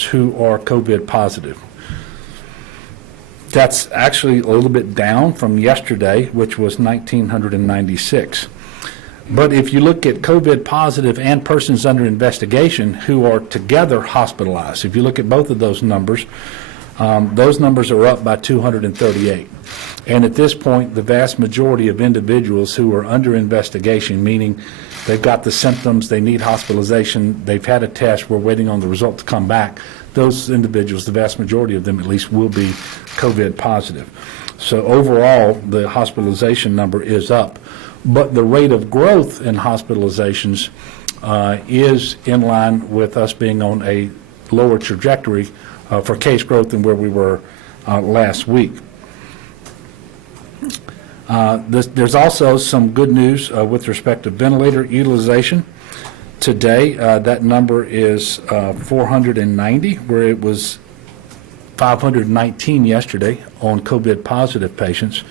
who are COVID positive. That's actually a little bit down from yesterday, which was 1,996. But if you look at COVID positive and persons under investigation who are together hospitalized, if you look at both of those numbers are up by 238. And at this point, the vast majority of individuals who are under investigation, meaning they've got the symptoms, they need hospitalization, they've had a test, we're waiting on the result to come back, those individuals, the vast majority of them at least, will be COVID positive. So overall, the hospitalization number is up. But the rate of growth in hospitalizations is in line with us being on a lower trajectory for case growth than where we were last week. There's also some good news with respect to ventilator utilization. Today, that number is 490, where it was 519 yesterday on COVID positive patients.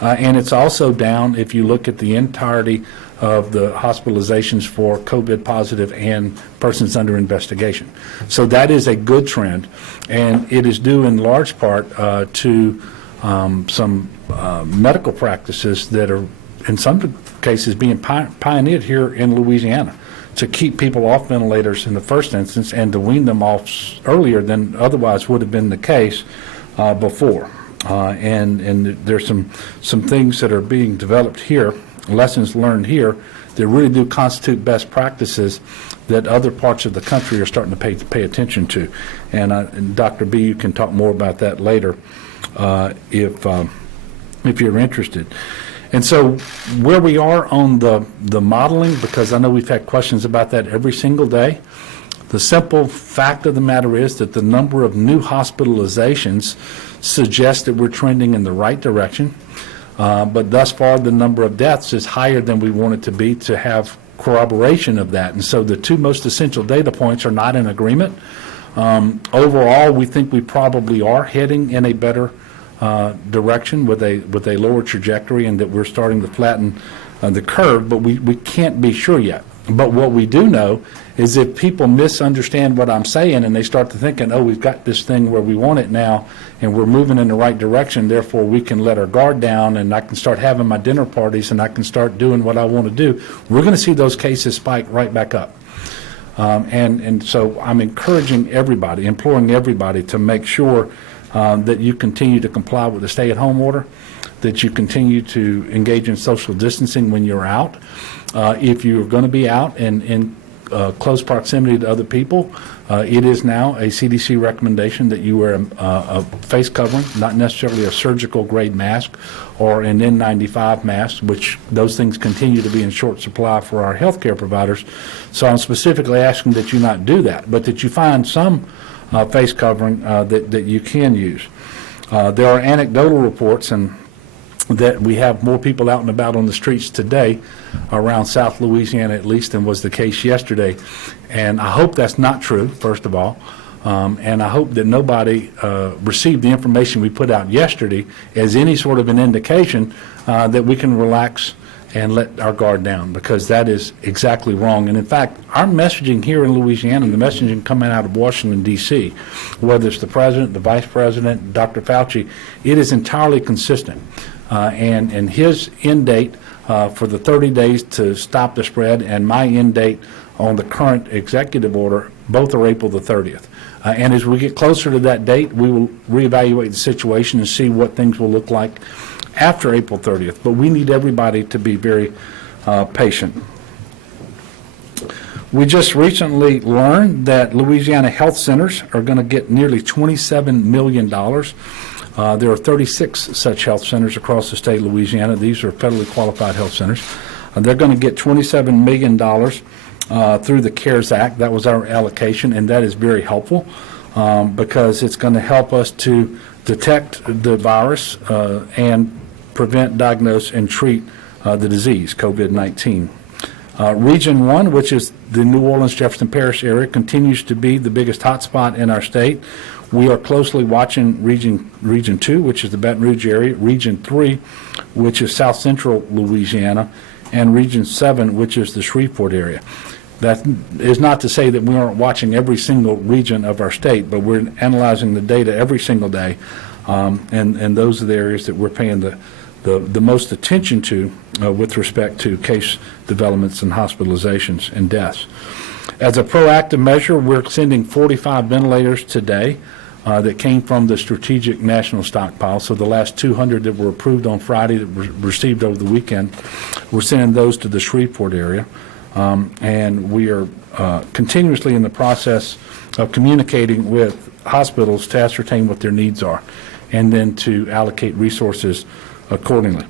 And it's also down if you look at the entirety of the hospitalizations for COVID positive and persons under investigation. So that is a good trend, and it is due in large part to some medical practices that are in some cases being pioneered here in Louisiana to keep people off ventilators in the first instance and to wean them off earlier than otherwise would have been the case before. And there's some things that are being developed here, lessons learned here, that really do constitute best practices that other parts of the country are starting to pay attention to. And Dr. B, you can talk more about that later if you're interested. And so where we are on the modeling, because I know we've had questions about that every single day, the simple fact of the matter is that the number of new hospitalizations suggests that we're trending in the right direction. But thus far, the number of deaths is higher than we want it to be to have corroboration of that. And so the two most essential data points are not in agreement. Overall, we think we probably are heading in a better direction with a lower trajectory, and that we're starting to flatten the curve, but we can't be sure yet. But what we do know is if people misunderstand what I'm saying and they start to thinking, oh, we've got this thing where we want it now and we're moving in the right direction, therefore we can let our guard down and I can start having my dinner parties and I can start doing what I want to do, we're going to see those cases spike right back up. And so I'm encouraging everybody, imploring everybody to make sure that you continue to comply with the stay-at-home order, that you continue to engage in social distancing when you're out. If you're going to be out and in close proximity to other people, it is now a CDC recommendation that you wear a face covering, not necessarily a surgical grade mask or an N95 mask, which those things continue to be in short supply for our healthcare providers. So I'm specifically asking that you not do that, but that you find some face covering that you can use. There are anecdotal reports and that we have more people out and about on the streets today around South Louisiana at least than was the case yesterday. And I hope that's not true, first of all. And I hope that nobody received the information we put out yesterday as any sort of an indication that we can relax and let our guard down, because that is exactly wrong. And in fact, our messaging here in Louisiana, the messaging coming out of Washington, D.C., whether it's the president, the vice president, Dr. Fauci, it is entirely consistent. And his end date for the 30 days to stop the spread and my end date on the current executive order, both are April the 30th. And as we get closer to that date, we will reevaluate the situation and see what things will look like after April 30th. But we need everybody to be very patient. We just recently learned that Louisiana health centers are going to get nearly $27 million. There are 36 such health centers across the state of Louisiana. These are federally qualified health centers. They're going to get $27 million through the CARES Act. That was our allocation, and that is very helpful because it's going to help us to detect the virus and prevent, diagnose, and treat the disease, COVID-19. Region 1, which is the New Orleans-Jefferson Parish area, continues to be the biggest hotspot in our state. We are closely watching Region 2, which is the Baton Rouge area, Region 3, which is South Central Louisiana, and Region 7, which is the Shreveport area. That is not to say that we aren't watching every single region of our state, but we're analyzing the data every single day, and those are the areas that we're paying the most attention to with respect to case developments and hospitalizations and deaths. As a proactive measure, we're sending 45 ventilators today that came from the strategic national stockpile. So the last 200 that were approved on Friday that were received over the weekend, we're sending those to the Shreveport area. And we are continuously in the process of communicating with hospitals to ascertain what their needs are and then to allocate resources accordingly.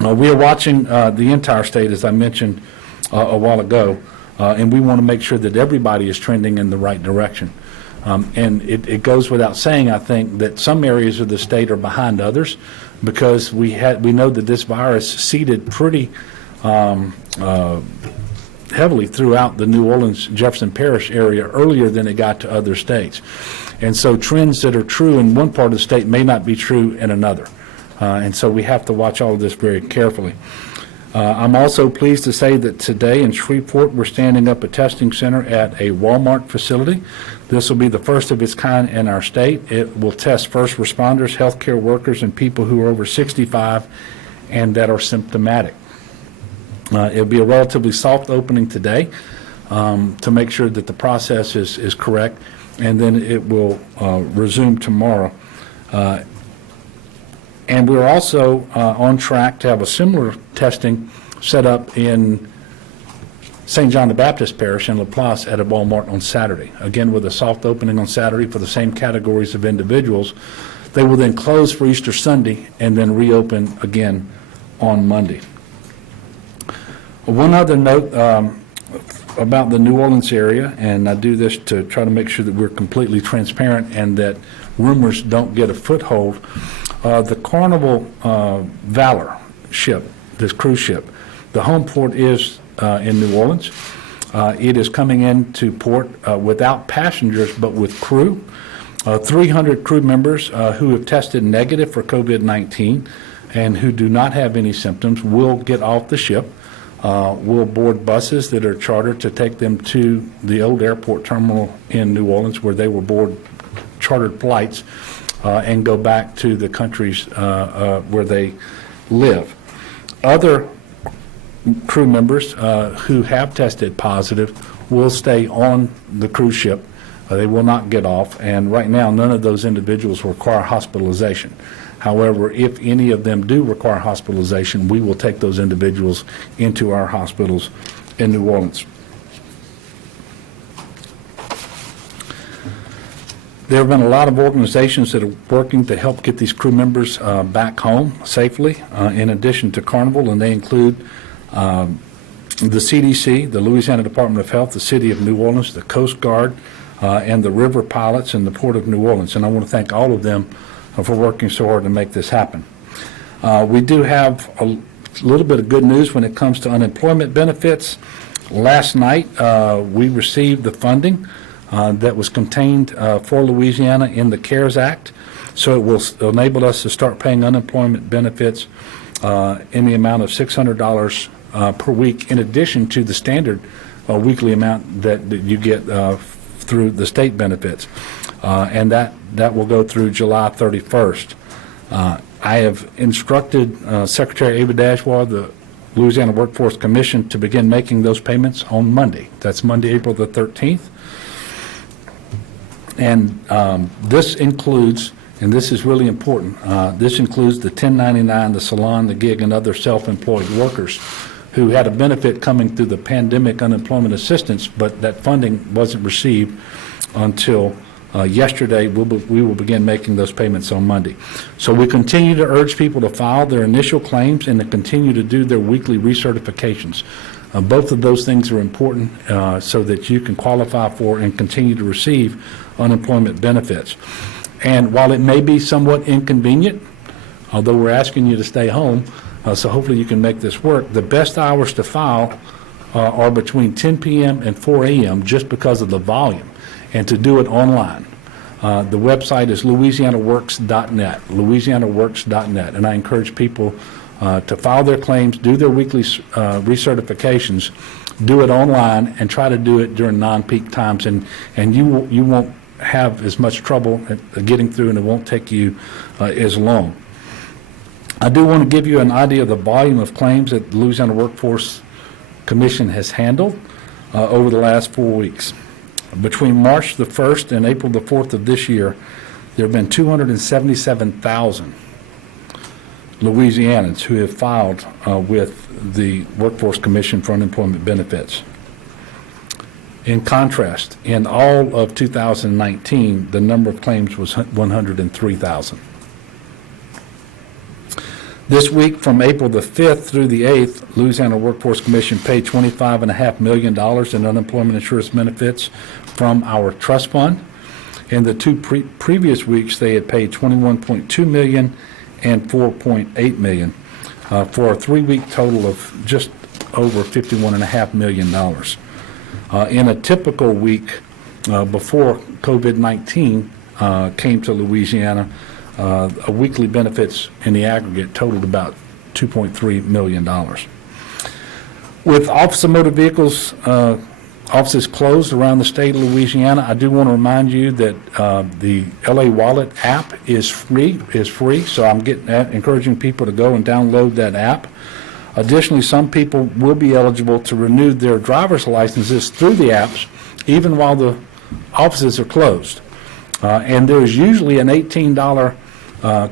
We are watching the entire state, as I mentioned a while ago, and we want to make sure that everybody is trending in the right direction. And it goes without saying, I think, that some areas of the state are behind others because we know that this virus seeded pretty heavily throughout the New Orleans, Jefferson Parish area earlier than it got to other states. And so trends that are true in one part of the state may not be true in another. And so we have to watch all of this very carefully. I'm also pleased to say that today in Shreveport, we're standing up a testing center at a Walmart facility. This will be the first of its kind in our state. It will test first responders, healthcare workers, and people who are over 65 and that are symptomatic. It'll be a relatively soft opening today to make sure that the process is correct, and then it will resume tomorrow. And we're also on track to have a similar testing set up in St. John the Baptist Parish in LaPlace at a Walmart on Saturday. Again, with a soft opening on Saturday for the same categories of individuals. They will then close for Easter Sunday and then reopen again on Monday. One other note about the New Orleans area, and I do this to try to make sure that we're completely transparent and that rumors don't get a foothold. The Carnival Valor ship, this cruise ship, the home port is in New Orleans. It is coming into port without passengers but with crew. 300 crew members who have tested negative for COVID-19 and who do not have any symptoms will get off the ship. We'll board buses that are chartered to take them to the old airport terminal in New Orleans where they will board chartered flights and go back to the countries where they live. Other crew members who have tested positive will stay on the cruise ship. They will not get off, and right now none of those individuals require hospitalization. However, if any of them do require hospitalization, we will take those individuals into our hospitals in New Orleans. There have been a lot of organizations that are working to help get these crew members back home safely, in addition to Carnival, and they include the CDC, the Louisiana Department of Health, the City of New Orleans, the Coast Guard, and the river pilots and the Port of New Orleans. And I want to thank all of them for working so hard to make this happen. We do have a little bit of good news when it comes to unemployment benefits. Last night, we received the funding that was contained for Louisiana in the CARES Act. So it will enable us to start paying unemployment benefits in the amount of $600 per week, in addition to the standard weekly amount that you get through the state benefits. And that will go through July 31st. I have instructed Secretary Ava Dashwa, the Louisiana Workforce Commission, to begin making those payments on Monday. That's Monday, April the 13th. And this includes, and this is really important, this includes the 1099, the salon, the gig, and other self-employed workers who had a benefit coming through the pandemic unemployment assistance, but that funding wasn't received until yesterday. We will begin making those payments on Monday. So we continue to urge people to file their initial claims and to continue to do their weekly recertifications. Both of those things are important so that you can qualify for and continue to receive unemployment benefits. And while it may be somewhat inconvenient, although we're asking you to stay home, so hopefully you can make this work, the best hours to file are between 10 p.m. and 4 a.m. just because of the volume, and to do it online. The website is louisianaworks.net, louisianaworks.net, and I encourage people to file their claims, do their weekly recertifications do it online and try to do it during non-peak times, and you won't have as much trouble getting through, and it won't take you as long. I do want to give you an idea of the volume of claims that the Louisiana Workforce Commission has handled over the last 4 weeks. Between March the 1st and April the 4th of this year, there have been 277,000 Louisianans who have filed with the Workforce Commission for unemployment benefits. In contrast, in all of 2019, the number of claims was 103,000. This week, from April the 5th through the 8th, Louisiana Workforce Commission paid $25.5 million in unemployment insurance benefits from our trust fund. In the two previous weeks, they had paid $21.2 million and $4.8 million for a 3-week total of just over $51.5 million. In a typical week before COVID-19 came to Louisiana, weekly benefits in the aggregate totaled about $2.3 million. With Office of Motor Vehicles offices closed around the state of Louisiana, I do want to remind you that the LA Wallet app is free, so I'm encouraging people to go and download that app. Additionally, some people will be eligible to renew their driver's licenses through the apps even while the offices are closed. And there is usually an $18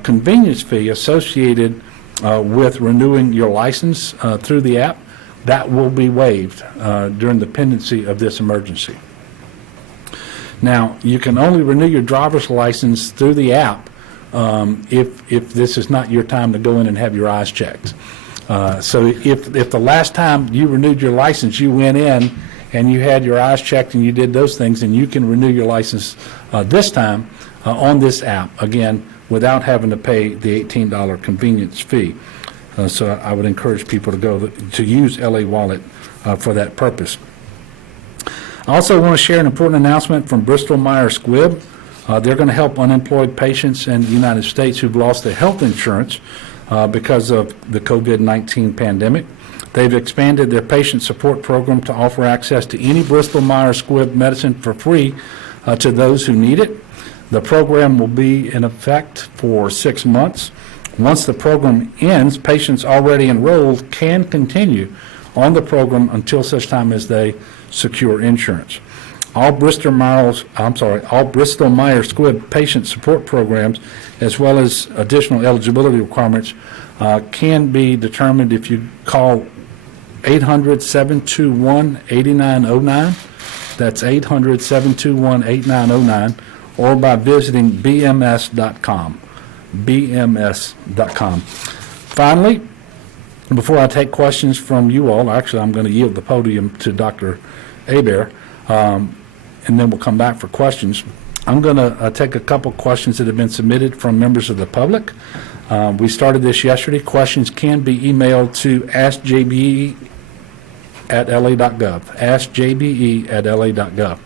convenience fee associated with renewing your license through the app. That will be waived during the pendency of this emergency. Now, you can only renew your driver's license through the app if this is not your time to go in and have your eyes checked. So if the last time you renewed your license, you went in and you had your eyes checked and you did those things, then you can renew your license this time on this app, again, without having to pay the $18 convenience fee. So I would encourage people to use LA Wallet for that purpose. I also want to share an important announcement from Bristol Myers Squibb. They're going to help unemployed patients in the United States who've lost their health insurance because of the COVID-19 pandemic. They've expanded their patient support program to offer access to any Bristol Myers Squibb medicine for free to those who need it. The program will be in effect for 6 months. Once the program ends, patients already enrolled can continue on the program until such time as they secure insurance. All Bristol Myers Squibb patient support programs, as well as additional eligibility requirements, can be determined if you call 800-721-8909. That's 800-721-8909, or by visiting bms.com. bms.com. Finally, before I take questions from you all, actually I'm going to yield the podium to Dr. Hebert, and then we'll come back for questions. I'm going to take a couple questions that have been submitted from members of the public. We started this yesterday. Questions can be emailed to askjbe@la.gov, askjbe@la.gov.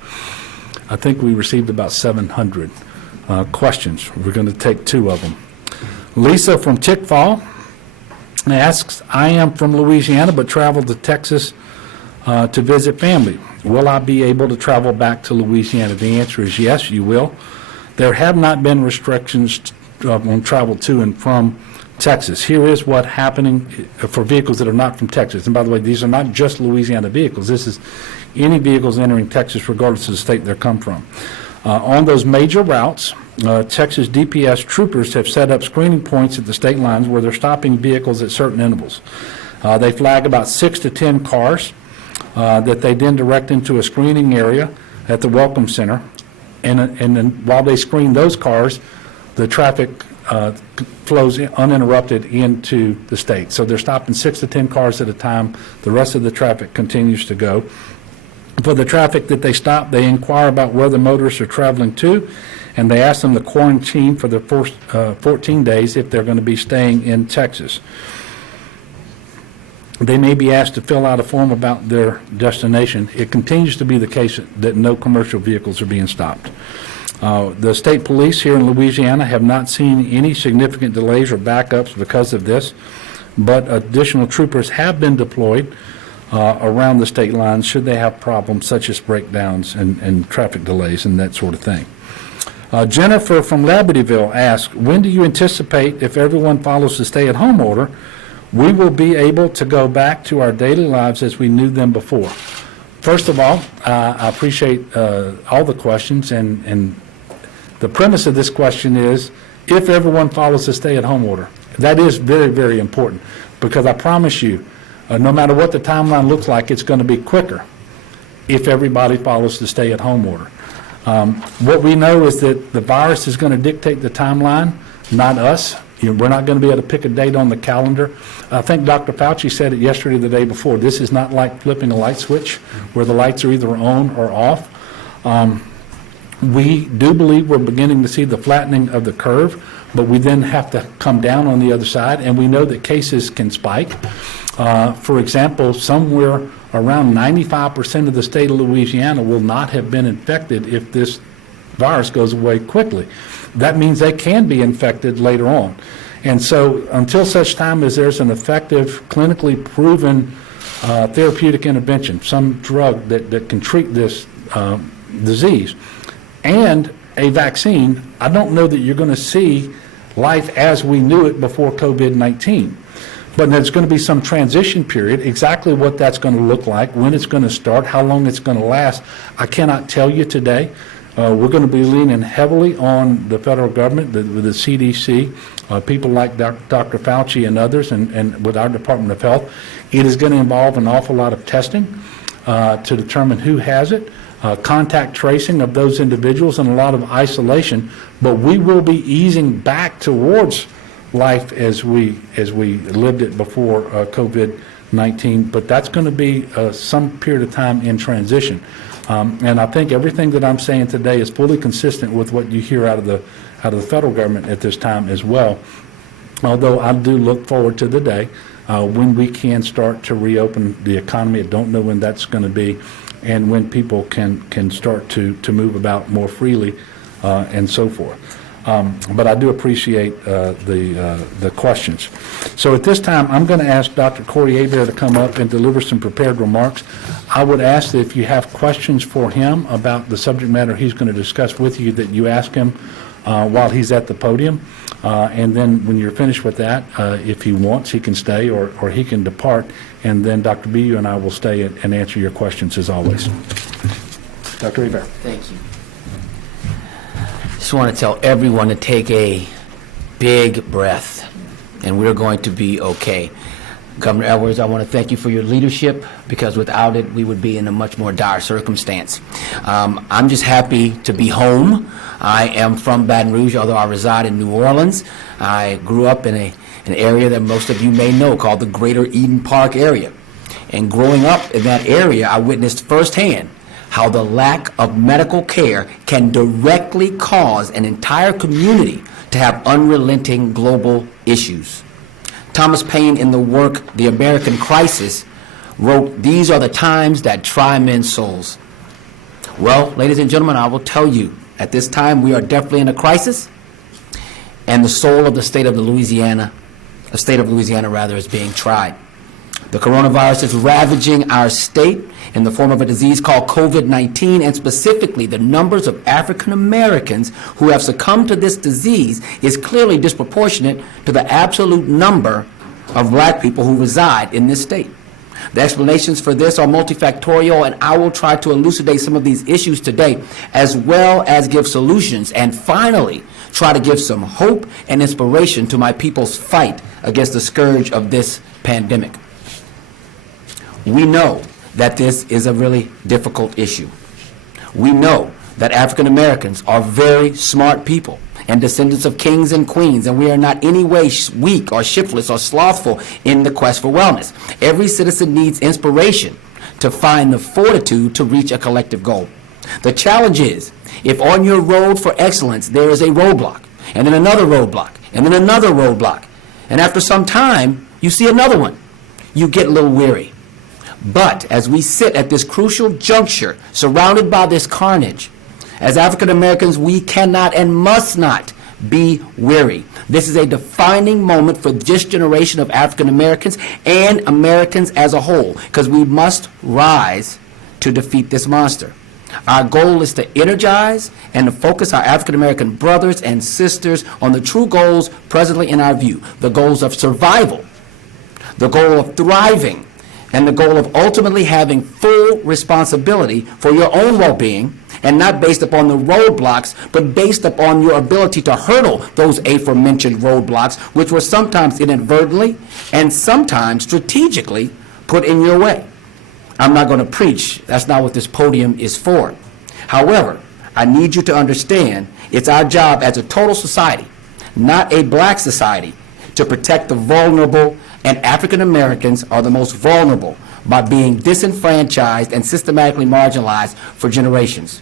I think we received about 700 questions. We're going to take 2 of them. Lisa from Tickfall asks, I am from Louisiana but traveled to Texas to visit family. Will I be able to travel back to Louisiana? The answer is yes, you will. There have not been restrictions on travel to and from Texas. Here is what's happening for vehicles that are not from Texas. And by the way, these are not just Louisiana vehicles. This is any vehicles entering Texas regardless of the state they come from. On those major routes, Texas DPS troopers have set up screening points at the state lines where they're stopping vehicles at certain intervals. They flag about 6 to 10 cars that they then direct into a screening area at the Welcome Center. And then while they screen those cars, the traffic flows uninterrupted into the state. So they're stopping 6 to 10 cars at a time. The rest of the traffic continues to go. For the traffic that they stop, they inquire about where the motorists are traveling to, and they ask them to quarantine for the first 14 days if they're going to be staying in Texas. They may be asked to fill out a form about their destination. It continues to be the case that no commercial vehicles are being stopped. The state police here in Louisiana have not seen any significant delays or backups because of this, but additional troopers have been deployed around the state lines should they have problems such as breakdowns and traffic delays and that sort of thing. Jennifer from Labadeville asked, when do you anticipate, if everyone follows the stay-at-home order, we will be able to go back to our daily lives as we knew them before? First of all, I appreciate all the questions, and the premise of this question is, if everyone follows the stay-at-home order. That is very, very important, because I promise you, no matter what the timeline looks like, it's going to be quicker if everybody follows the stay-at-home order. What we know is that the virus is going to dictate the timeline, not us. We're not going to be able to pick a date on the calendar. I think Dr. Fauci said it yesterday or the day before. This is not like flipping a light switch where the lights are either on or off. We do believe we're beginning to see the flattening of the curve, but we then have to come down on the other side, and we know that cases can spike. For example, somewhere around 95% of the state of Louisiana will not have been infected if this virus goes away quickly. That means they can be infected later on. And so until such time as there's an effective, clinically proven therapeutic intervention, some drug that can treat this disease, and a vaccine, I don't know that you're going to see life as we knew it before COVID-19. But there's going to be some transition period. Exactly what that's going to look like, when it's going to start, how long it's going to last, I cannot tell you today. We're going to be leaning heavily on the federal government, the CDC, people like Dr. Fauci and others, and with our Department of Health. It is going to involve an awful lot of testing to determine who has it, contact tracing of those individuals, and a lot of isolation. But we will be easing back towards life as we lived it before COVID-19, but that's going to be some period of time in transition. And I think everything that I'm saying today is fully consistent with what you hear out of the federal government at this time as well. Although I do look forward to the day when we can start to reopen the economy. I don't know when that's going to be, and when people can start to move about more freely and so forth. But I do appreciate the questions. So at this time, I'm going to ask Dr. Corey Hebert to come up and deliver some prepared remarks. I would ask that if you have questions for him about the subject matter he's going to discuss with you, that you ask him while he's at the podium. And then when you're finished with that, if he wants, he can stay or he can depart. And then Dr. Bu and I will stay and answer your questions as always. Dr. Hebert. Thank you. Just want to tell everyone to take a big breath, and we're going to be okay. Governor Edwards, I want to thank you for your leadership, because without it, we would be in a much more dire circumstance. I'm just happy to be home. I am from Baton Rouge, although I reside in New Orleans. I grew up in an area that most of you may know called the Greater Eden Park area. And growing up in that area, I witnessed firsthand how the lack of medical care can directly cause an entire community to have unrelenting global issues. Thomas Paine, in the work The American Crisis, wrote, "These are the times that try men's souls." Well, ladies and gentlemen, I will tell you, at this time we are definitely in a crisis, and the soul of the state of Louisiana is being tried. The coronavirus is ravaging our state in the form of a disease called COVID-19, and specifically the numbers of African Americans who have succumbed to this disease is clearly disproportionate to the absolute number of black people who reside in this state. The explanations for this are multifactorial, and I will try to elucidate some of these issues today, as well as give solutions, and finally try to give some hope and inspiration to my people's fight against the scourge of this pandemic. We know that this is a really difficult issue. We know that African Americans are very smart people and descendants of kings and queens, and we are not any way weak or shiftless or slothful in the quest for wellness. Every citizen needs inspiration to find the fortitude to reach a collective goal. The challenge is, if on your road for excellence there is a roadblock, and then another roadblock, and then another roadblock, and after some time you see another one, you get a little weary. But as we sit at this crucial juncture, surrounded by this carnage, as African Americans, we cannot and must not be weary. This is a defining moment for this generation of African Americans and Americans as a whole, because we must rise to defeat this monster. Our goal is to energize and to focus our African American brothers and sisters on the true goals presently in our view, the goals of survival, the goal of thriving, and the goal of ultimately having full responsibility for your own well-being, and not based upon the roadblocks, but based upon your ability to hurdle those aforementioned roadblocks, which were sometimes inadvertently and sometimes strategically put in your way. I'm not going to preach. That's not what this podium is for. However, I need you to understand it's our job as a total society, not a black society, to protect the vulnerable, and African Americans are the most vulnerable by being disenfranchised and systematically marginalized for generations.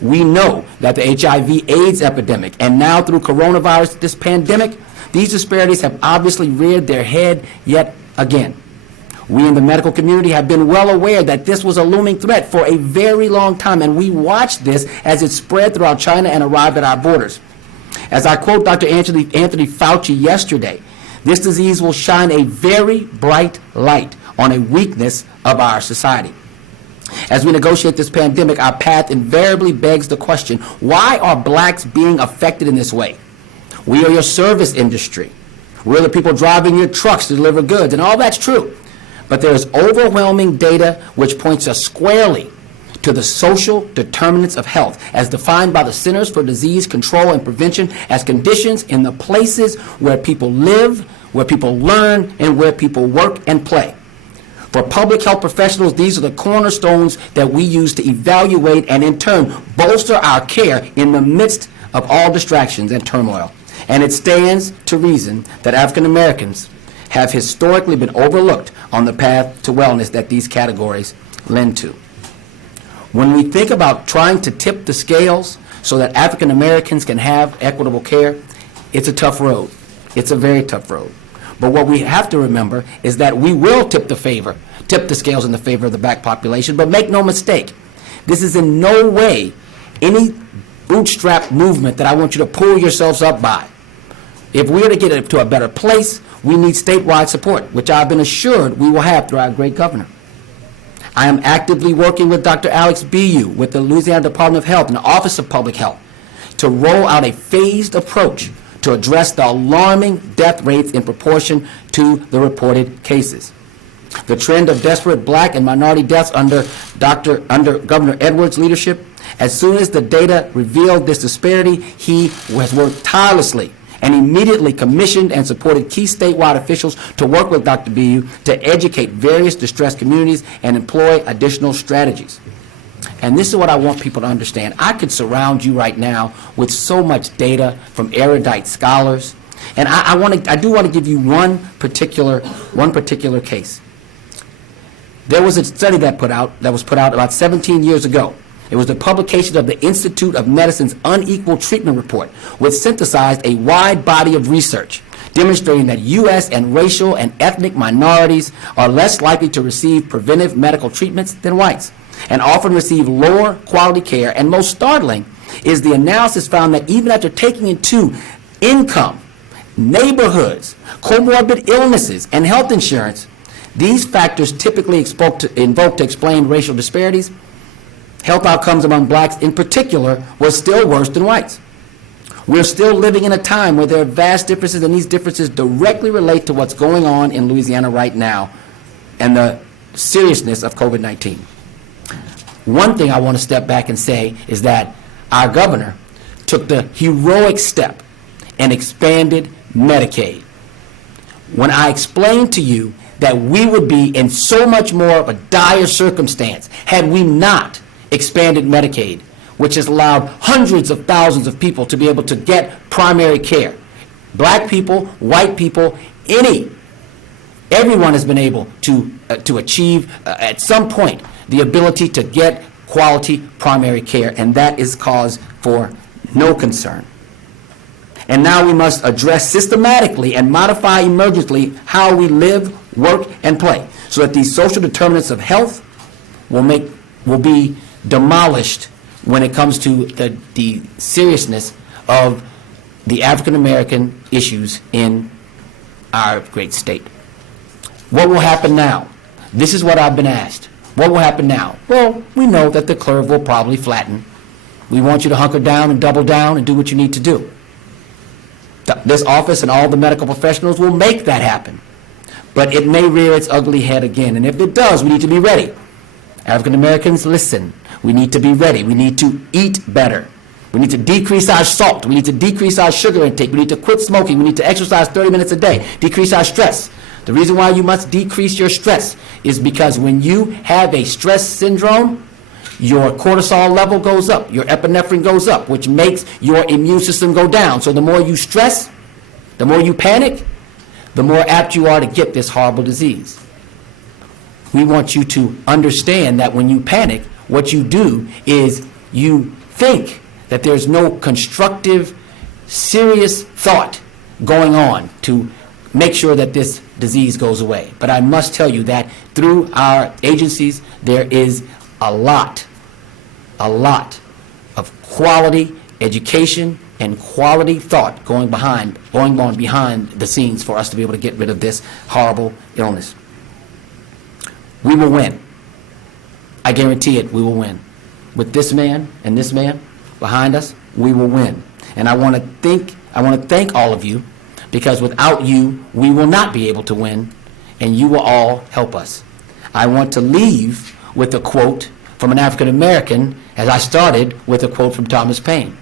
We know that the HIV/AIDS epidemic, and now through coronavirus, this pandemic, these disparities have obviously reared their head yet again. We in the medical community have been well aware that this was a looming threat for a very long time, and we watched this as it spread throughout China and arrived at our borders. As I quote Dr. Anthony Fauci yesterday, this disease will shine a very bright light on a weakness of our society. As we negotiate this pandemic, our path invariably begs the question, why are blacks being affected in this way? We are your service industry. We're the people driving your trucks to deliver goods, and all that's true. But there is overwhelming data which points us squarely to the social determinants of health, as defined by the Centers for Disease Control and Prevention as conditions in the places where people live, where people learn, and where people work and play. For public health professionals, these are the cornerstones that we use to evaluate and in turn bolster our care in the midst of all distractions and turmoil. And it stands to reason that African Americans have historically been overlooked on the path to wellness that these categories lend to. When we think about trying to tip the scales so that African Americans can have equitable care, it's a tough road. It's a very tough road. But what we have to remember is that we will tip the scales in the favor of the black population, but make no mistake, this is in no way any bootstrap movement that I want you to pull yourselves up by. If we are to get it to a better place, we need statewide support, which I've been assured we will have through our great governor. I am actively working with Dr. Alex Bu with the Louisiana Department of Health and the Office of Public Health to roll out a phased approach to address the alarming death rates in proportion to the reported cases. The trend of desperate black and minority deaths under Governor Edwards' leadership, as soon as the data revealed this disparity, he has worked tirelessly and immediately commissioned and supported key statewide officials to work with Dr. Bu to educate various distressed communities and employ additional strategies. And this is what I want people to understand. I could surround you right now with so much data from erudite scholars, and I do want to give you one particular case. There was a study that was put out about 17 years ago. It was the publication of the Institute of Medicine's Unequal Treatment Report, which synthesized a wide body of research demonstrating that U.S. and racial and ethnic minorities are less likely to receive preventive medical treatments than whites, and often receive lower quality care. And most startling is the analysis found that even after taking into income, neighborhoods, comorbid illnesses, and health insurance, these factors typically invoke to explain racial disparities. Health outcomes among blacks in particular were still worse than whites. We're still living in a time where there are vast differences, and these differences directly relate to what's going on in Louisiana right now and the seriousness of COVID-19. One thing I want to step back and say is that our governor took the heroic step and expanded Medicaid. When I explained to you that we would be in so much more of a dire circumstance had we not expanded Medicaid, which has allowed hundreds of thousands of people to be able to get primary care. Black people, white people, everyone has been able to achieve at some point the ability to get quality primary care, and that is cause for no concern. And now we must address systematically and modify emergently how we live, work, and play, so that these social determinants of health will be demolished when it comes to the seriousness of the African American issues in our great state. What will happen now? This is what I've been asked. What will happen now? Well, we know that the curve will probably flatten. We want you to hunker down and double down and do what you need to do. This office and all the medical professionals will make that happen. But it may rear its ugly head again. And if it does, we need to be ready. African Americans, listen. We need to be ready. We need to eat better. We need to decrease our salt. We need to decrease our sugar intake. We need to quit smoking. We need to exercise 30 minutes a day. Decrease our stress. The reason why you must decrease your stress is because when you have a stress syndrome, your cortisol level goes up, your epinephrine goes up, which makes your immune system go down. So the more you stress, the more you panic, the more apt you are to get this horrible disease. We want you to understand that when you panic, what you do is you think that there's no constructive, serious thought going on to make sure that this disease goes away. But I must tell you that through our agencies, there is a lot of quality education and quality thought going on behind the scenes for us to be able to get rid of this horrible illness. We will win. I guarantee it, we will win. With this man and this man behind us, we will win. And I want to thank all of you, because without you, we will not be able to win, and you will all help us. I want to leave with a quote from an African American, as I started with a quote from Thomas Paine.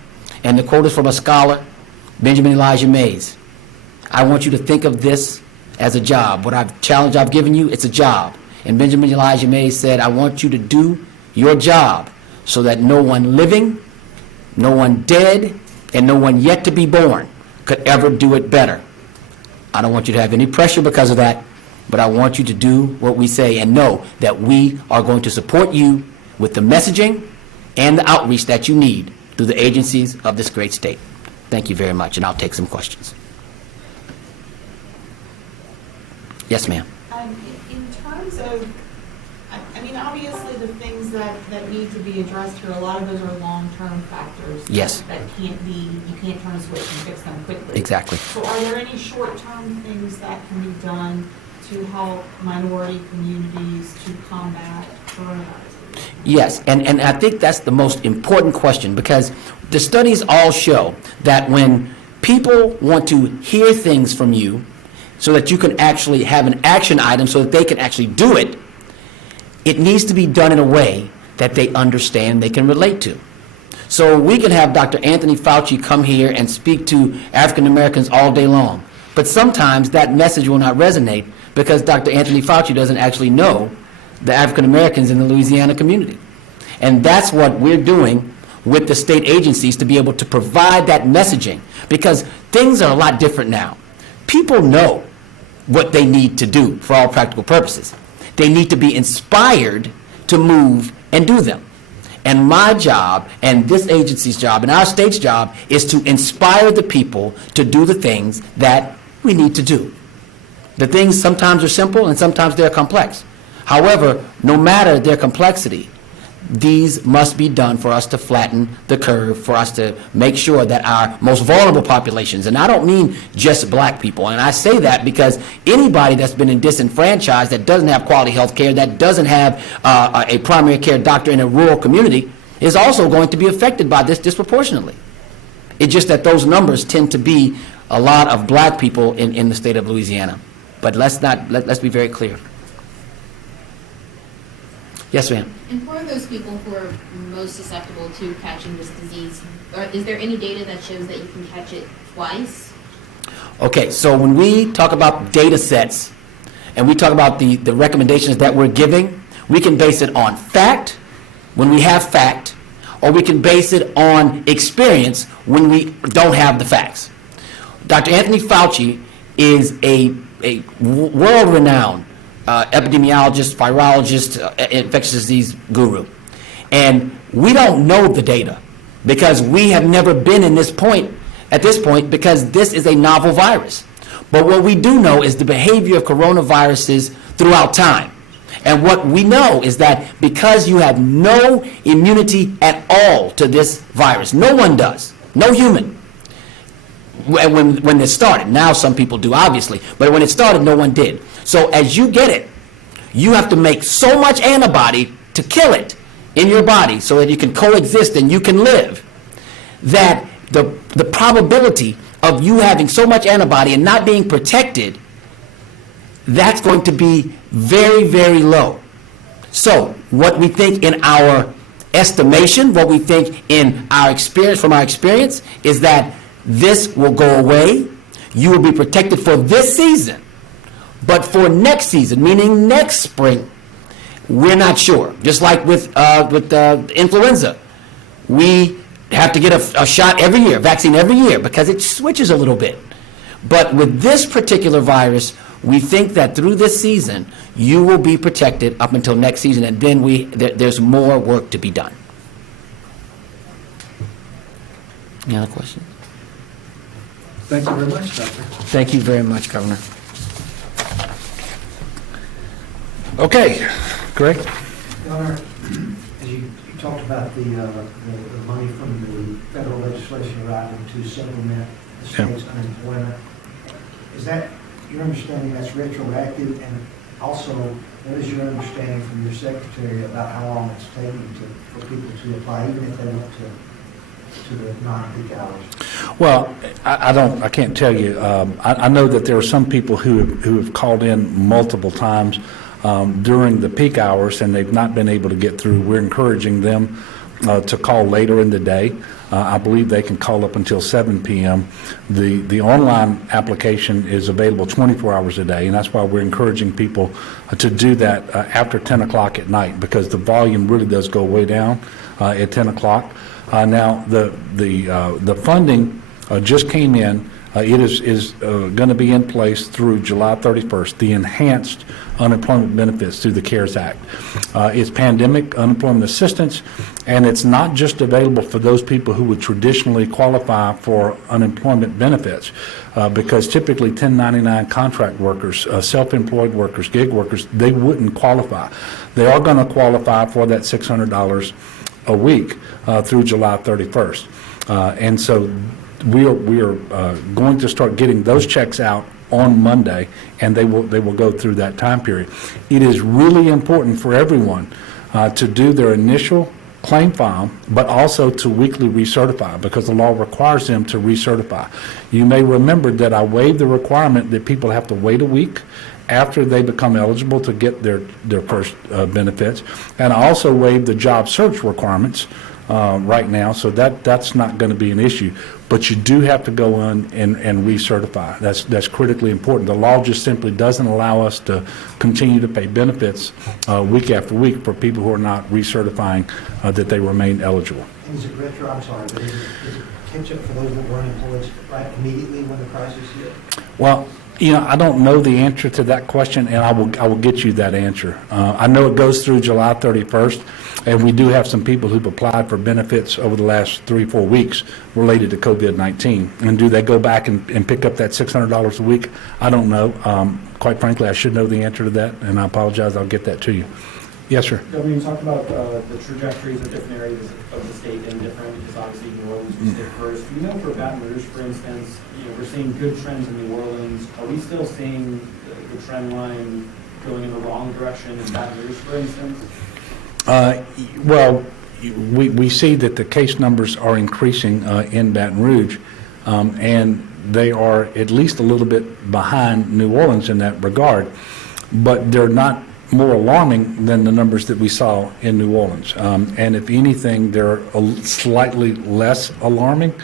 And the quote is from a scholar, Benjamin Elijah Mays. I want you to think of this as a job. Challenge I've given you, it's a job. And Benjamin Elijah Mays said, I want you to do your job so that no one living, no one dead, and no one yet to be born could ever do it better. I don't want you to have any pressure because of that, but I want you to do what we say and know that we are going to support you with the messaging and the outreach that you need through the agencies of this great state. Thank you very much, and I'll take some questions. Yes, ma'am. In terms of, I mean, obviously the things that need to be addressed here, a lot of those are long-term factors. Yes. That you can't turn a switch and fix them quickly. Exactly. So are there any short-term things that can be done to help minority communities to combat coronavirus? Yes, and I think that's the most important question, because the studies all show that when people want to hear things from you so that you can actually have an action item so that they can actually do it, it needs to be done in a way that they understand, they can relate to. So we can have Dr. Anthony Fauci come here and speak to African Americans all day long, but sometimes that message will not resonate because Dr. Anthony Fauci doesn't actually know the African Americans in the Louisiana community. And that's what we're doing with the state agencies, to be able to provide that messaging, because things are a lot different now. People know what they need to do for all practical purposes. They need to be inspired to move and do them. And my job, and this agency's job, and our state's job, is to inspire the people to do the things that we need to do. The things sometimes are simple and sometimes they're complex. However, no matter their complexity, these must be done for us to flatten the curve, for us to make sure that our most vulnerable populations, and I don't mean just black people, and I say that because anybody that's been disenfranchised, that doesn't have quality health care, that doesn't have a primary care doctor in a rural community, is also going to be affected by this disproportionately. It's just that those numbers tend to be a lot of black people in the state of Louisiana. But let's be very clear. Yes, ma'am. And for those people who are most susceptible to catching this disease, is there any data that shows that you can catch it twice? Okay, so when we talk about data sets and we talk about the recommendations that we're giving, we can base it on fact when we have fact, or we can base it on experience when we don't have the facts. Dr. Anthony Fauci is a world-renowned epidemiologist, virologist, infectious disease guru. And we don't know the data because we have never been at this point, because this is a novel virus. But what we do know is the behavior of coronaviruses throughout time. And what we know is that because you have no immunity at all to this virus, no one does, no human, when it started. Now some people do, obviously, but when it started, no one did. So as you get it, you have to make so much antibody to kill it in your body so that you can coexist and you can live, that the probability of you having so much antibody and not being protected, that's going to be very, very low. So what we think in our estimation, what we think in our experience, from our experience, is that this will go away. You will be protected for this season. But for next season, meaning next spring, we're not sure. Just like with influenza, we have to get a shot every year, vaccine every year, because it switches a little bit. But with this particular virus, we think that through this season, you will be protected up until next season, and then there's more work to be done. Any other questions? Thank you very much, Doctor. Thank you very much, Governor. Okay, Greg? Governor, as you talked about the money from the federal legislation arriving to supplement the state's unemployment, is that your understanding that's retroactive? And also, what is your understanding from your secretary about how long it's taking for people to apply, even if they went to the non-peak hours? Well, I can't tell you. I know that there are some people who have called in multiple times during the peak hours, and they've not been able to get through. We're encouraging them to call later in the day. I believe they can call up until 7 p.m. The online application is available 24 hours a day, and that's why we're encouraging people to do that after 10 o'clock at night, because the volume really does go way down at 10 o'clock. Now, the funding just came in. It is going to be in place through July 31st, the enhanced unemployment benefits through the CARES Act. It's pandemic unemployment assistance, and it's not just available for those people who would traditionally qualify for unemployment benefits, because typically 1099 contract workers, self-employed workers, gig workers, they wouldn't qualify. They are going to qualify for that $600 a week through July 31st. And so we are going to start getting those checks out on Monday, and they will go through that time period. It is really important for everyone to do their initial claim file, but also to weekly recertify, because the law requires them to recertify. You may remember that I waived the requirement that people have to wait a week after they become eligible to get their first benefits, and I also waived the job search requirements right now, so that's not going to be an issue. But you do have to go in and recertify. That's critically important. The law just simply doesn't allow us to continue to pay benefits week after week for people who are not recertifying that they remain eligible. And is it retro, I'm sorry, but is it catch up for those that weren't employed right immediately when the crisis hit? Well, I don't know the answer to that question, and I will get you that answer. I know it goes through July 31st, and we do have some people who've applied for benefits over the last 3-4 weeks related to COVID-19. And do they go back and pick up that $600 a week? I don't know. Quite frankly, I should know the answer to that, and I apologize. I'll get that to you. Yes, sir. Governor, you talked about the trajectories of different areas of the state being different, because obviously New Orleans was hit first. We know for Baton Rouge, for instance, we're seeing good trends in New Orleans. Are we still seeing the trend line going in the wrong direction in Baton Rouge, for instance? Well, we see that the case numbers are increasing in Baton Rouge, and they are at least a little bit behind New Orleans in that regard, but they're not more alarming than the numbers that we saw in New Orleans. And if anything, they're slightly less alarming.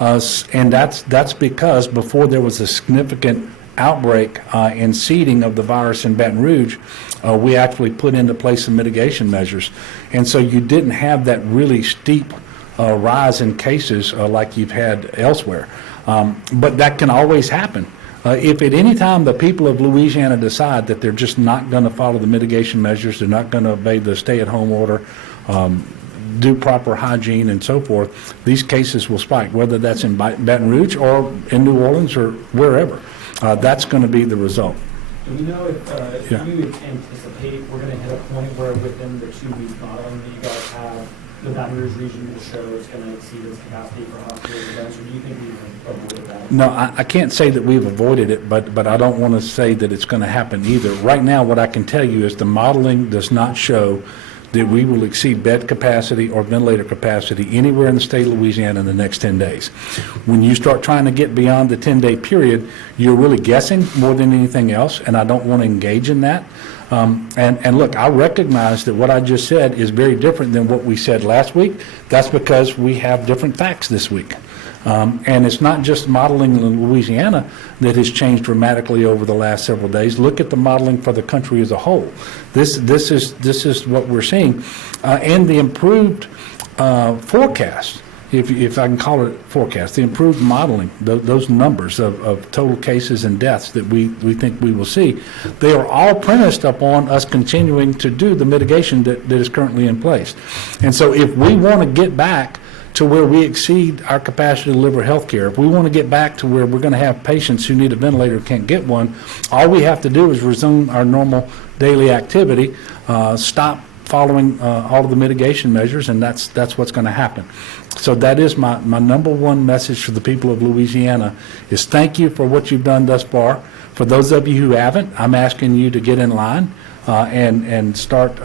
And that's because before there was a significant outbreak and seeding of the virus in Baton Rouge, we actually put into place some mitigation measures. And so you didn't have that really steep rise in cases like you've had elsewhere. But that can always happen. If at any time the people of Louisiana decide that they're just not going to follow the mitigation measures, they're not going to obey the stay-at-home order, do proper hygiene and so forth, these cases will spike, whether that's in Baton Rouge or in New Orleans or wherever. That's going to be the result. Do we know if you anticipate we're going to hit a point where within the 2-week modeling that you guys have, the Baton Rouge region will show it's going to exceed its capacity for hospital events, or do you think we've avoided that? No, I can't say that we've avoided it, but I don't want to say that it's going to happen either. Right now, what I can tell you is the modeling does not show that we will exceed bed capacity or ventilator capacity anywhere in the state of Louisiana in the next 10 days. When you start trying to get beyond the 10-day period, you're really guessing more than anything else, and I don't want to engage in that. And look, I recognize that what I just said is very different than what we said last week. That's because we have different facts this week. And it's not just modeling in Louisiana that has changed dramatically over the last several days. Look at the modeling for the country as a whole. This is what we're seeing. And the improved forecast, if I can call it forecast, the improved modeling, those numbers of total cases and deaths that we think we will see, they are all premised upon us continuing to do the mitigation that is currently in place. And so if we want to get back to where we exceed our capacity to deliver health care, if we want to get back to where we're going to have patients who need a ventilator can't get one, all we have to do is resume our normal daily activity, stop following all of the mitigation measures, and that's what's going to happen. So that is my number one message for the people of Louisiana is thank you for what you've done thus far. For those of you who haven't, I'm asking you to get in line and start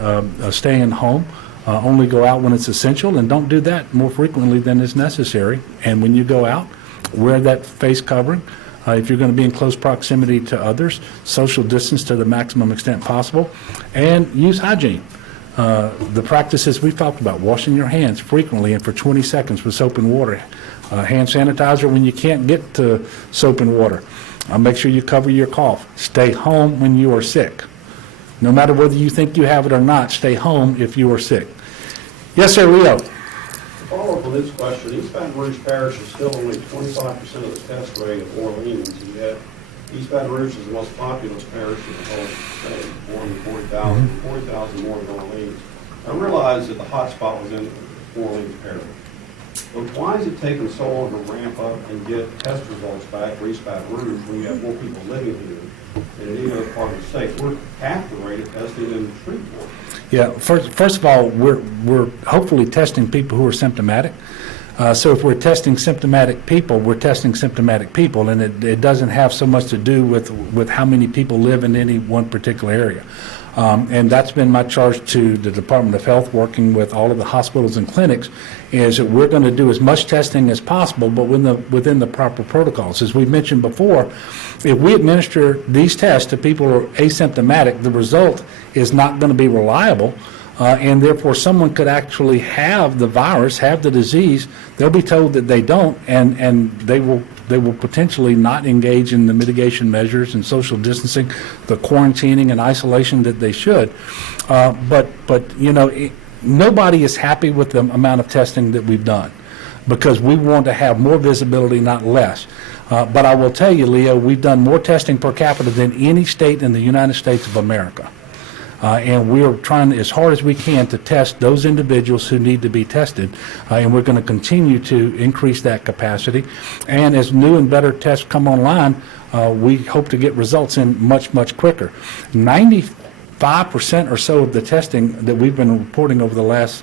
staying home. Only go out when it's essential, and don't do that more frequently than is necessary. And when you go out, wear that face covering. If you're going to be in close proximity to others, social distance to the maximum extent possible, and use hygiene. The practices we've talked about, washing your hands frequently and for 20 seconds with soap and water, hand sanitizer when you can't get to soap and water. Make sure you cover your cough. Stay home when you are sick. No matter whether you think you have it or not, stay home if you are sick. Yes, sir, Leo. Follow up on this question, East Baton Rouge Parish is still only 25% of the test rate of Orleans, and yet East Baton Rouge is the most populous parish in the whole state, more than 40,000, 40,000 more than Orleans. I realize that the hot spot was in Orleans Parish, but why is it taking so long to ramp up and get test results back for East Baton Rouge when you have more people living here than in any other part of the state? We're half the rate of testing in Shreveport. Yeah, first of all, we're hopefully testing people who are symptomatic. So if we're testing symptomatic people, we're testing symptomatic people, and it doesn't have so much to do with how many people live in any one particular area. And that's been my charge to the Department of Health, working with all of the hospitals and clinics, is that we're going to do as much testing as possible, but within the proper protocols. As we mentioned before, if we administer these tests to people who are asymptomatic, the result is not going to be reliable, and therefore someone could actually have the virus, have the disease. They'll be told that they don't, and they will potentially not engage in the mitigation measures and social distancing, the quarantining and isolation that they should. But you know, nobody is happy with the amount of testing that we've done, because we want to have more visibility, not less. But I will tell you, Leo, we've done more testing per capita than any state in the United States of America. And we are trying as hard as we can to test those individuals who need to be tested, and we're going to continue to increase that capacity. And as new and better tests come online, we hope to get results in much, much quicker. 95% or so of the testing that we've been reporting over the last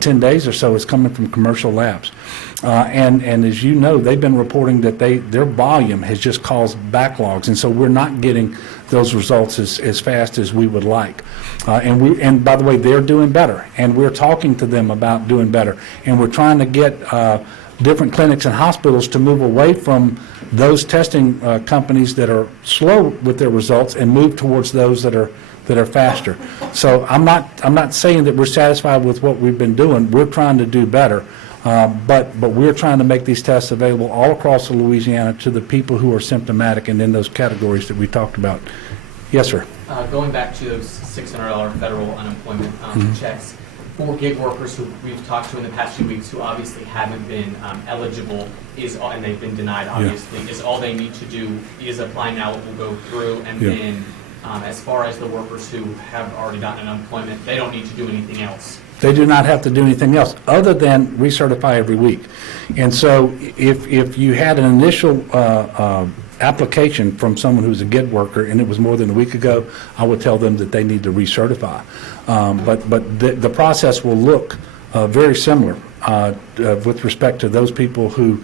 10 days or so is coming from commercial labs. And as you know, they've been reporting that their volume has just caused backlogs, and so we're not getting those results as fast as we would like. And by the way, they're doing better, and we're talking to them about doing better. And we're trying to get different clinics and hospitals to move away from those testing companies that are slow with their results and move towards those that are faster. So I'm not saying that we're satisfied with what we've been doing. We're trying to do better, but we're trying to make these tests available all across Louisiana to the people who are symptomatic and in those categories that we talked about. Yes, sir. Going back to those $600 federal unemployment checks, for gig workers who we've talked to in the past few weeks who obviously haven't been eligible, and they've been denied, obviously, is all they need to do is apply now, it will go through, and then as far as the workers who have already gotten unemployment, they don't need to do anything else. They do not have to do anything else other than recertify every week. And so if you had an initial application from someone who's a gig worker and it was more than a week ago, I would tell them that they need to recertify. But the process will look very similar with respect to those people who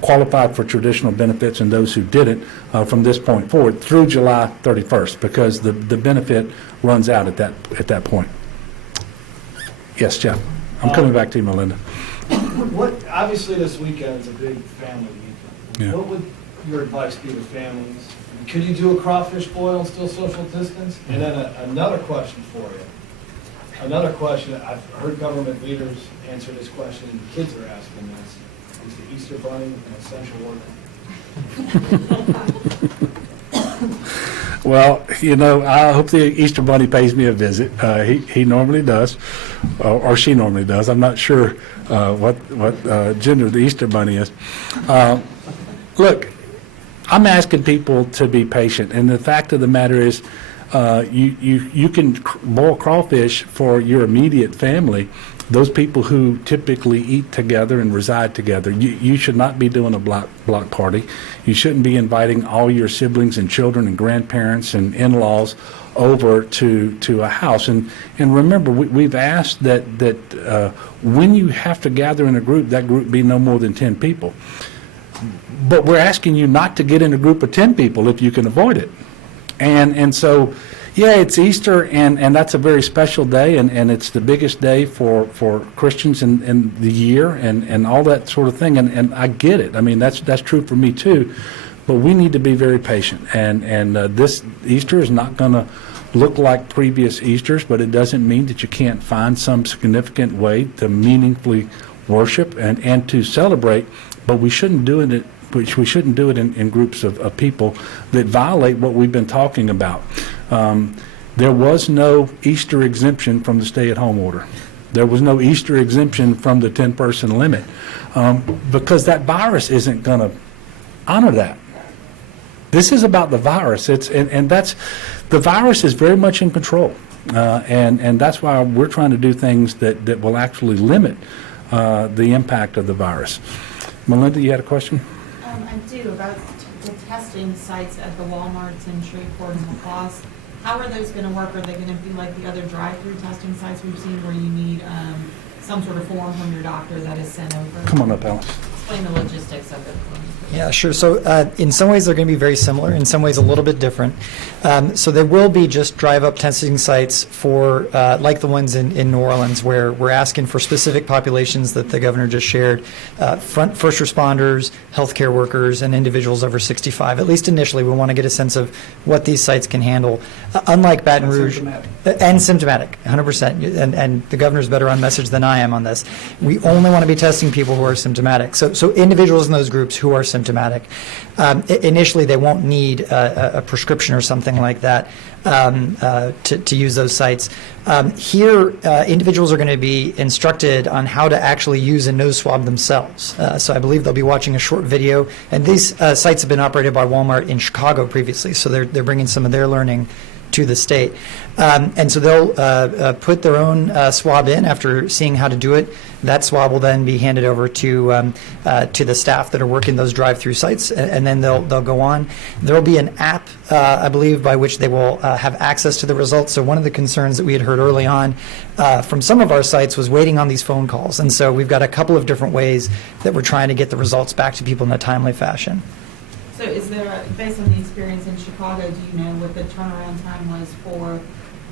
qualified for traditional benefits and those who didn't from this point forward through July 31st, because the benefit runs out at that point. Yes, Jeff. I'm coming back to you, Melinda. Obviously, this weekend is a big family weekend. Yeah. What would your advice be to families? Could you do a crawfish boil and still social distance? And then another question for you. Another question, I've heard government leaders answer this question, and kids are asking this. Is the Easter Bunny an essential worker? Well, I hope the Easter Bunny pays me a visit. He normally does, or she normally does. I'm not sure what gender the Easter Bunny is. Look, I'm asking people to be patient, and the fact of the matter is, you can boil crawfish for your immediate family, those people who typically eat together and reside together. You should not be doing a block party. You shouldn't be inviting all your siblings and children and grandparents and in-laws over to a house. And remember, we've asked that when you have to gather in a group, that group be no more than 10 people. But we're asking you not to get in a group of 10 people if you can avoid it. And so, yeah, it's Easter, and that's a very special day, and it's the biggest day for Christians in the year, and all that sort of thing. And I get it. I mean, that's true for me too. But we need to be very patient. And this Easter is not going to look like previous Easters, but it doesn't mean that you can't find some significant way to meaningfully worship and to celebrate. But we shouldn't do it. We shouldn't do it in groups of people that violate what we've been talking about. There was no Easter exemption from the stay-at-home order. There was no Easter exemption from the 10-person limit because that virus isn't going to honor that. This is about the virus. The virus is very much in control, and that's why we're trying to do things that will actually limit the impact of the virus. Melinda, you had a question? I do, about the testing sites at the Walmarts in Shreveport and LaPlace. How are those going to work? Are they going to be like the other drive-through testing sites we've seen where you need some sort of form from your doctor that is sent over? Come on up, Alice. Explain the logistics of it for me. Yeah, sure. So in some ways they're going to be very similar, in some ways a little bit different. So there will be just drive-up testing sites for, like the ones in New Orleans, where we're asking for specific populations that the governor just shared, first responders, healthcare workers, and individuals over 65. At least initially, we want to get a sense of what these sites can handle. Unlike Baton Rouge. And symptomatic, 100%. And the governor's better on message than I am on this. We only want to be testing people who are symptomatic. So individuals in those groups who are symptomatic. Initially, they won't need a prescription or something like that to use those sites. Here, individuals are going to be instructed on how to actually use a nose swab themselves. So I believe they'll be watching a short video. And these sites have been operated by Walmart in Chicago previously, so they're bringing some of their learning to the state. And so they'll put their own swab in after seeing how to do it. That swab will then be handed over to the staff that are working those drive-through sites, and then they'll go on. There will be an app, I believe, by which they will have access to the results. So one of the concerns that we had heard early on from some of our sites was waiting on these phone calls. And so we've got a couple of different ways that we're trying to get the results back to people in a timely fashion. So is there, based on the experience in Chicago, do you know what the turnaround time was for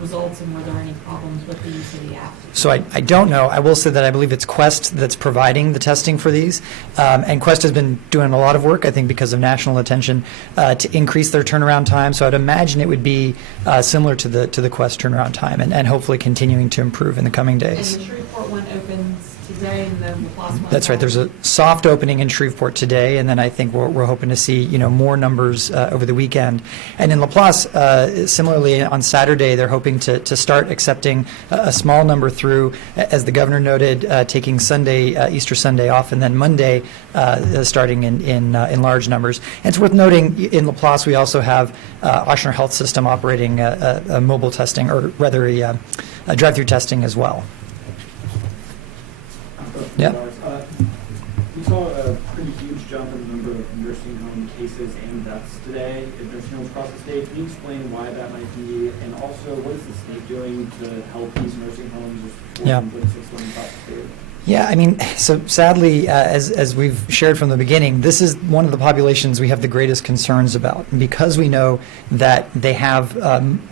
results, and were there any problems with the use of the app? So I don't know. I will say that I believe it's Quest that's providing the testing for these. And Quest has been doing a lot of work, I think, because of national attention to increase their turnaround time. So I'd imagine it would be similar to the Quest turnaround time, and hopefully continuing to improve in the coming days. And the Shreveport one opens today, and then the LaPlace one? That's right. There's a soft opening in Shreveport today, and then I think we're hoping to see more numbers over the weekend. And in LaPlace, similarly on Saturday, they're hoping to start accepting a small number through, as the governor noted, taking Sunday, Easter Sunday off, and then Monday starting in large numbers. And it's worth noting in LaPlace we also have Ochsner Health System operating a mobile testing, or rather a drive-through testing as well. Yeah. We saw a pretty huge jump in the number of nursing home cases and deaths today in nursing homes across the state. Can you explain why that might be? And also, what is the state doing to help these nursing homes with Yeah. 4.6 million across the state? Yeah, I mean, so sadly, as we've shared from the beginning, this is one of the populations we have the greatest concerns about, because we know that they have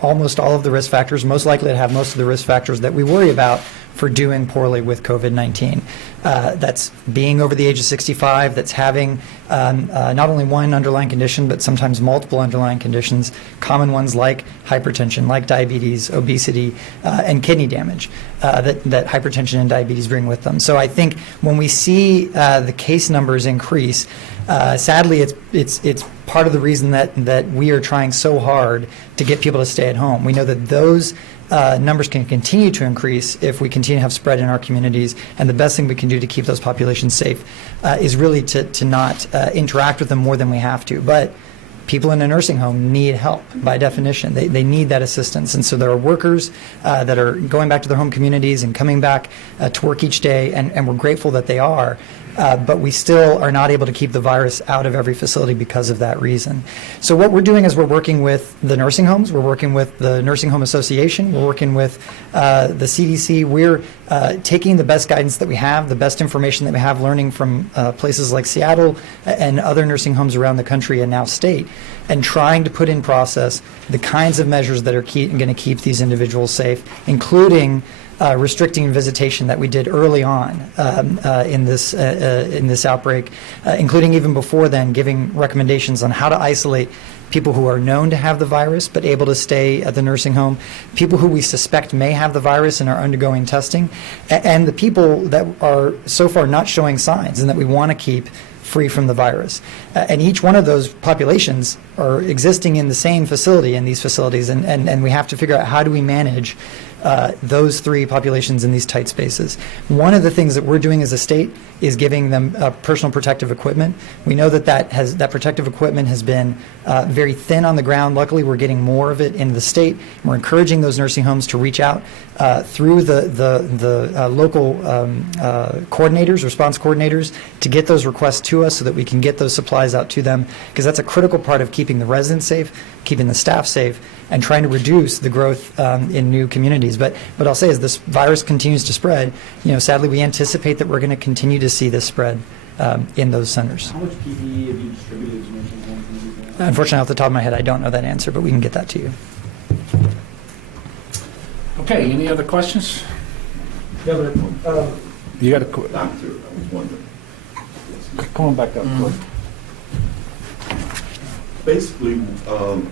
almost all of the risk factors, most likely to have most of the risk factors that we worry about for doing poorly with COVID-19. That's being over the age of 65, that's having not only one underlying condition, but sometimes multiple underlying conditions, common ones like hypertension, like diabetes, obesity, and kidney damage that hypertension and diabetes bring with them. So I think when we see the case numbers increase, sadly, it's part of the reason that we are trying so hard to get people to stay at home. We know that those numbers can continue to increase if we continue to have spread in our communities, and the best thing we can do to keep those populations safe is really to not interact with them more than we have to. But people in a nursing home need help by definition. They need that assistance. And so there are workers that are going back to their home communities and coming back to work each day, and we're grateful that they are. But we still are not able to keep the virus out of every facility because of that reason. So what we're doing is we're working with the nursing homes, we're working with the Nursing Home Association, we're working with the CDC. We're taking the best guidance that we have, the best information that we have, learning from places like Seattle and other nursing homes around the country and now state, and trying to put in process the kinds of measures that are going to keep these individuals safe, including restricting visitation that we did early on in this outbreak, including even before then, giving recommendations on how to isolate people who are known to have the virus but able to stay at the nursing home, people who we suspect may have the virus and are undergoing testing, and the people that are so far not showing signs and that we want to keep free from the virus. And each one of those populations are existing in the same facility, in these facilities, and we have to figure out how do we manage those three populations in these tight spaces. One of the things that we're doing as a state is giving them personal protective equipment. We know that protective equipment has been very thin on the ground. Luckily, we're getting more of it in the state. We're encouraging those nursing homes to reach out through the local coordinators, response coordinators, to get those requests to us so that we can get those supplies out to them, because that's a critical part of keeping the residents safe, keeping the staff safe, and trying to reduce the growth in new communities. But I'll say, as this virus continues to spread, sadly, we anticipate that we're going to continue to see this spread in those centers. How much PPE have you distributed to nursing homes? Unfortunately, off the top of my head, I don't know that answer, but we can get that to you. Okay, any other questions? Governor, You got a, Doctor, I was wondering, come on back up, please. basically, to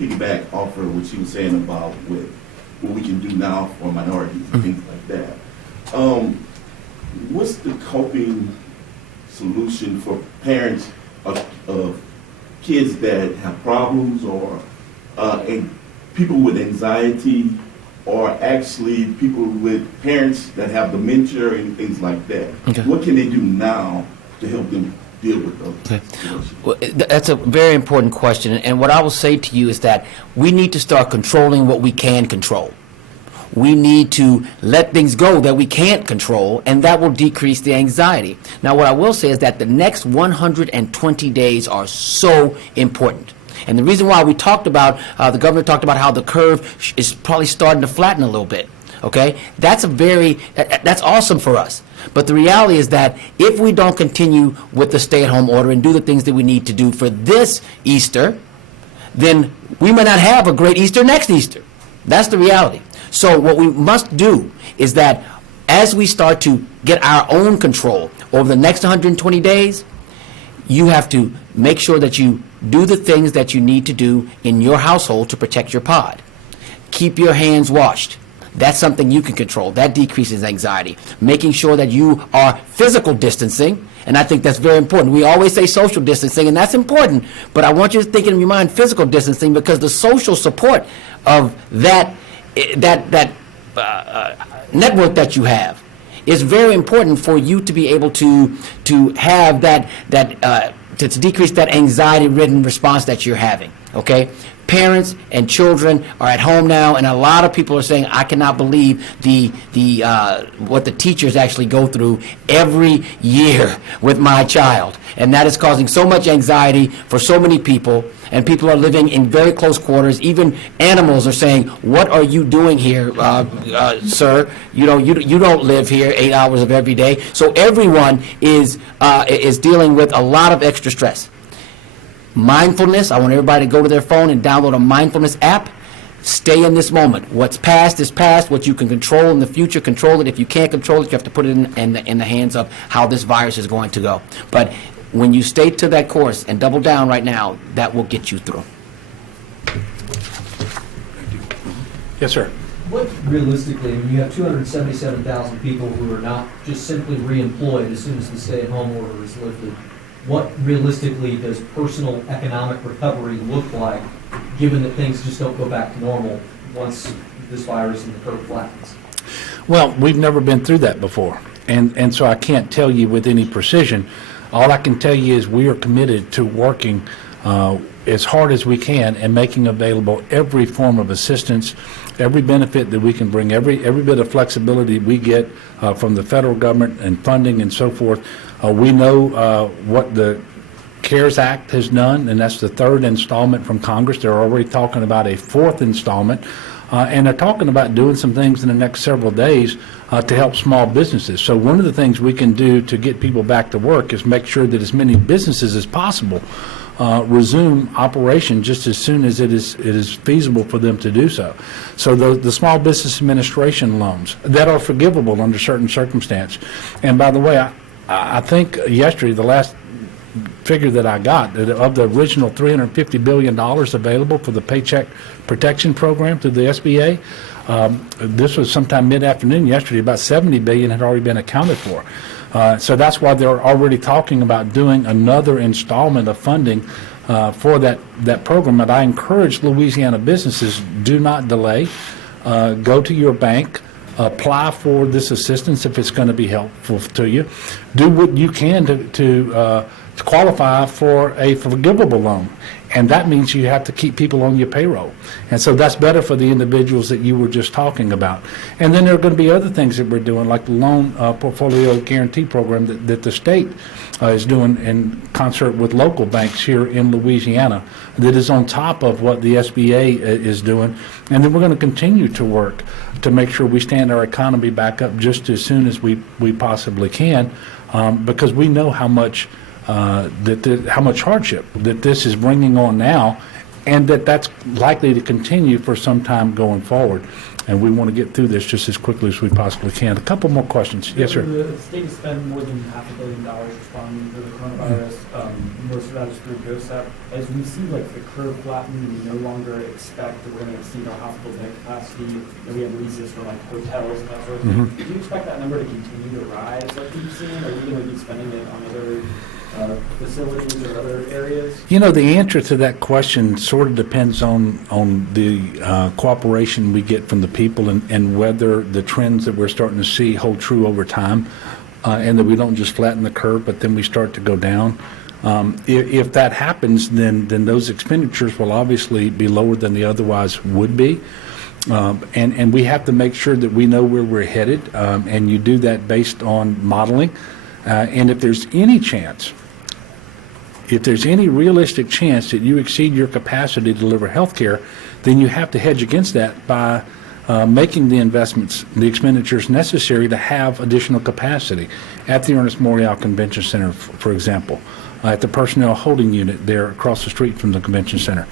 piggyback off of what you were saying about what we can do now for minorities and things like that. What's the coping solution for parents of kids that have problems, or and people with anxiety, or actually people with parents that have dementia and things like that? Okay. What can they do now to help them deal with those situations? Well, that's a very important question, and what I will say to you is that we need to start controlling what we can control. We need to let things go that we can't control, and that will decrease the anxiety. Now, what I will say is that the next 120 days are so important. And the reason why we talked about, the governor talked about how the curve is probably starting to flatten a little bit, okay? That's awesome for us. But the reality is that if we don't continue with the stay-at-home order and do the things that we need to do for this Easter, then we may not have a great Easter next Easter. That's the reality. So what we must do is that as we start to get our own control over the next 120 days, you have to make sure that you do the things that you need to do in your household to protect your pod. Keep your hands washed. That's something you can control. That decreases anxiety. Making sure that you are physical distancing, and I think that's very important. We always say social distancing, and that's important, but I want you to think in your mind physical distancing, because the social support of that network that you have is very important for you to be able to have to decrease that anxiety-ridden response that you're having. okay? Parents and children are at home now, and a lot of people are saying, I cannot believe what the teachers actually go through every year with my child. And that is causing so much anxiety for so many people, and people are living in very close quarters. Even animals are saying, what are you doing here, sir? You don't live here 8 hours of every day. So everyone is dealing with a lot of extra stress. Mindfulness, I want everybody to go to their phone and download a mindfulness app. Stay in this moment. What's past is past. What you can control in the future, control it. If you can't control it, you have to put it in the hands of how this virus is going to go. But when you stay to that course and double down right now, that will get you through. Yes, sir. What realistically, I mean, you have 277,000 people who are not just simply reemployed as soon as the stay-at-home order is lifted. What realistically does personal economic recovery look like, given that things just don't go back to normal once this virus and the curve flattens? Well, we've never been through that before, and so I can't tell you with any precision. All I can tell you is we are committed to working as hard as we can and making available every form of assistance, every benefit that we can bring, every bit of flexibility we get from the federal government and funding and so forth. We know what the CARES Act has done, and that's the third installment from Congress. They're already talking about a fourth installment, and they're talking about doing some things in the next several days to help small businesses. So one of the things we can do to get people back to work is make sure that as many businesses as possible resume operation just as soon as it is feasible for them to do so. So the Small Business Administration loans that are forgivable under certain circumstances. And by the way, I think yesterday, the last figure that I got, that of the original $350 billion available for the Paycheck Protection Program through the SBA, this was sometime mid-afternoon yesterday, about $70 billion had already been accounted for. So that's why they're already talking about doing another installment of funding for that program. And I encourage Louisiana businesses, do not delay. Go to your bank. Apply for this assistance if it's going to be helpful to you. Do what you can to qualify for a forgivable loan. And that means you have to keep people on your payroll. And so that's better for the individuals that you were just talking about. And then there are going to be other things that we're doing, like the loan portfolio guarantee program that the state is doing in concert with local banks here in Louisiana, that is on top of what the SBA is doing. And then we're going to continue to work to make sure we stand our economy back up just as soon as we possibly can, because we know how much how much hardship that this is bringing on now, and that's likely to continue for some time going forward. And we want to get through this just as quickly as we possibly can. A couple more questions. Yes, sir. The state has spent more than $500 million responding to the coronavirus. Most of that is through GOSEP. As we see like the curve flatten, we no longer expect that we're going to exceed our hospital bed capacity. We have leases for like hotels and that sort of thing. Do you expect that number to continue to rise like we've seen? Are we going to be spending it on other facilities or other areas? You know, the answer to that question sort of depends on the cooperation we get from the people and whether the trends that we're starting to see hold true over time, and that we don't just flatten the curve, but then we start to go down. If that happens, then those expenditures will obviously be lower than they otherwise would be. And we have to make sure that we know where we're headed, and you do that based on modeling. And if there's any chance, if there's any realistic chance that you exceed your capacity to deliver health care, then you have to hedge against that by making the investments, the expenditures necessary to have additional capacity at the Ernest Morial Convention Center, for example, at the personnel holding unit there across the street from the convention center.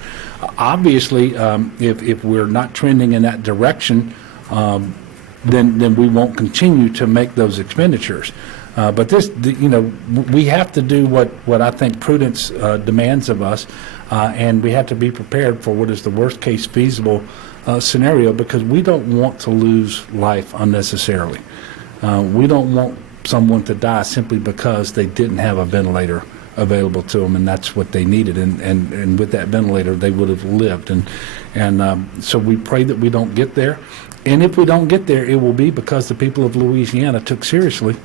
Obviously, if we're not trending in that direction, then we won't continue to make those expenditures. But this, we have to do what I think prudence demands of us, and we have to be prepared for what is the worst case feasible scenario, because we don't want to lose life unnecessarily. We don't want someone to die simply because they didn't have a ventilator available to them, and that's what they needed, and with that ventilator they would have lived. And so we pray that we don't get there. And if we don't get there, it will be because the people of Louisiana took seriously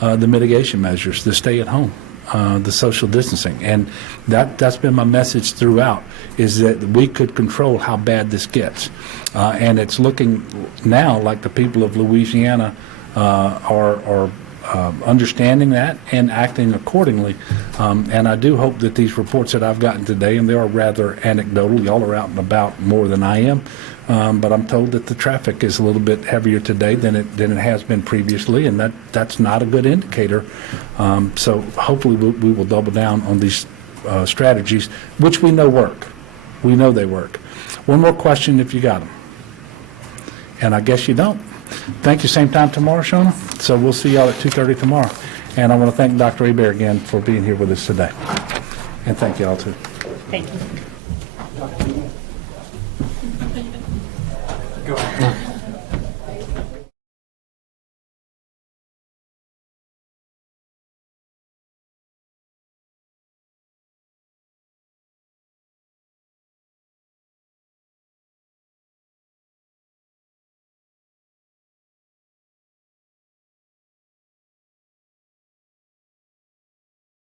the mitigation measures, the stay at home. the social distancing. And that's been my message throughout, is that we could control how bad this gets. And it's looking now like the people of Louisiana are understanding that and acting accordingly. And I do hope that these reports that I've gotten today, and they are rather anecdotal, y'all are out and about more than I am, but I'm told that the traffic is a little bit heavier today than it has been previously, and that's not a good indicator. So hopefully we will double down on these strategies, which we know work. We know they work. One more question if you got them. And I guess you don't. Thank you. Same time tomorrow, Shona. So we'll see y'all at 2:30 tomorrow. And I want to thank Dr. Hebert again for being here with us today. And thank you all too. Thank you. Go ahead.